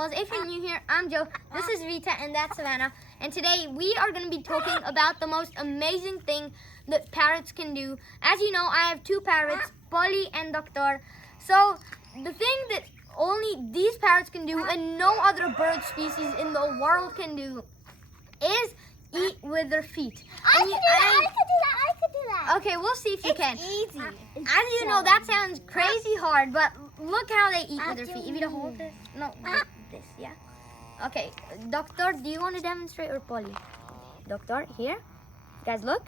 fellas. If you're new here, I'm Joe. This is Rita and that's Savannah. And today we are going to be talking about the most amazing thing that parrots can do. As you know, I have two parrots, Polly and Doctor. So the thing that only these parrots can do and no other bird species in the world can do is eat with their feet. I could do that. Okay, we'll see if you can. Easy. As you know, that sounds crazy hard, but look how they eat with their feet. If you don't hold this, no, this, yeah. Okay, Doctor, do you want to demonstrate or Polly? Doctor, here. Guys, look.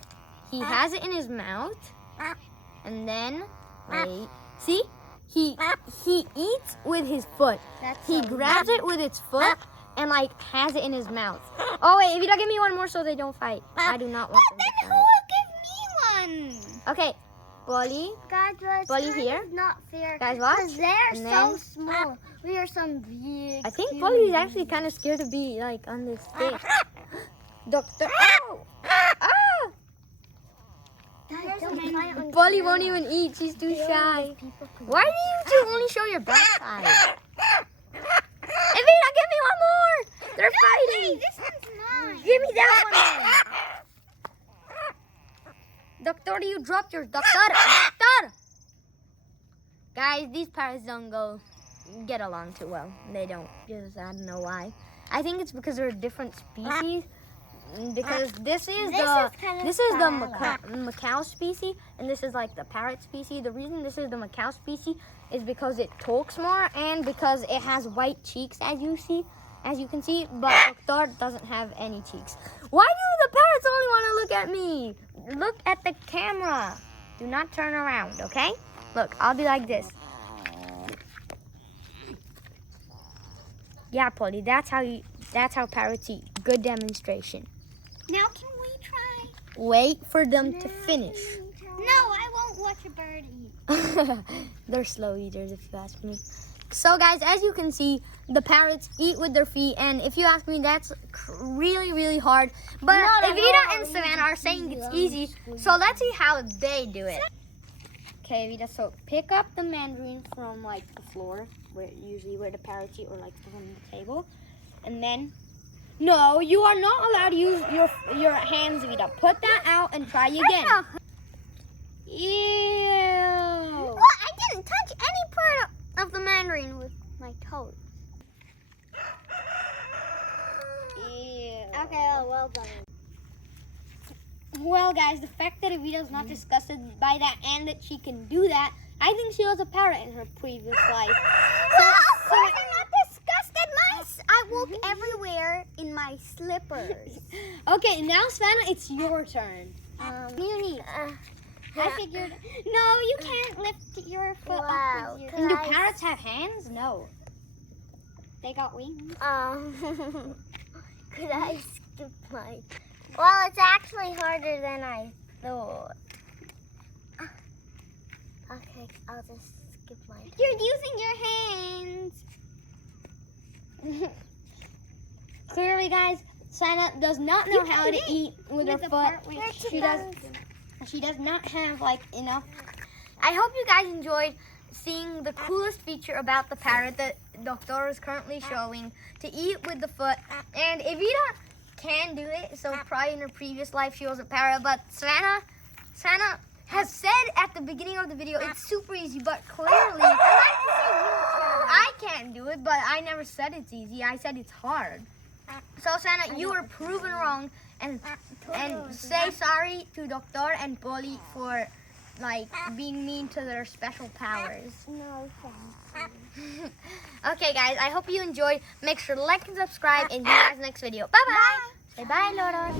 He has it in his mouth, and then wait. See? He eats with his foot. He grabs it with its foot and like has it in his mouth. Oh wait, if you don't give me one more so they don't fight. I do not want them to Then fight. who will give me one? Okay, Polly. Guys, Polly here. Not fair. Guys, watch. Because they're And so then- small. We are some big. I think cute Polly is ones. actually kind of scared to be like on this stick. Doctor. Oh! Ah! Polly won't even eat. She's too shy. Why do you two only show your backside? Evita, give me one more. They're fighting. This one's mine. Give me that one. Doctor, you dropped yours. Doctor. Guys, these parrots don't get along too well. They don't. Just I don't know why. I think it's because they're a different species. Because this is the macaw species, and this is like the parrot species. The reason this is the macaw species is because it talks more and because it has white cheeks, as you can see. But Doctor doesn't have any cheeks. Why do the parrots only want to look at me? Look at the camera. Do not turn around, okay? Look, I'll be like this. Yeah, Polly, that's how parrots eat. Good demonstration. Now can we try? Wait for them to finish. No, I won't watch a bird eat. They're slow eaters, if you ask me. So, guys, as you can see, the parrots eat with their feet, and if you ask me, that's really, really hard. But Evita and Savannah are saying it's easy, so let's see how they do it. Okay, Evita, so pick up the mandarin from, like, the floor, where the parrots eat, or, like, from the table, and then... No, you are not allowed to use your hands, Evita. Put that out and try again. Ew. Well, I didn't touch any part of the mandarin with my toes. Ew. Okay, well done. Well, guys, the fact that Evita's not disgusted by that and that she can do that, I think she was a parrot in her previous life. Of course I'm not disgusted. I walk everywhere in my slippers. Okay, now, Savannah, it's your turn. Muni. I figured... No, you can't lift your foot up with your... And do parrots have hands? No. They got wings. Could I skip mine? Well, it's actually harder than I thought. Okay, I'll just skip mine. You're using your hands. Clearly, guys, Savannah does not know how to eat with her foot. She does not have, like, enough. I hope you guys enjoyed seeing the coolest feature about the parrot that Doctor is currently showing, to eat with the foot. And Evita can do it, so probably in her previous life she was a parrot, but Savannah has said at the beginning of the video it's super easy, but clearly I can't do it, but I never said it's easy. I said it's hard. So Savannah, you were proven wrong, and say sorry to Doctor and Polly for like being mean to their special powers. No, thank you. Okay, guys, I hope you enjoyed. Make sure to like and subscribe, and see you guys next video. Bye bye. Say bye, Laura.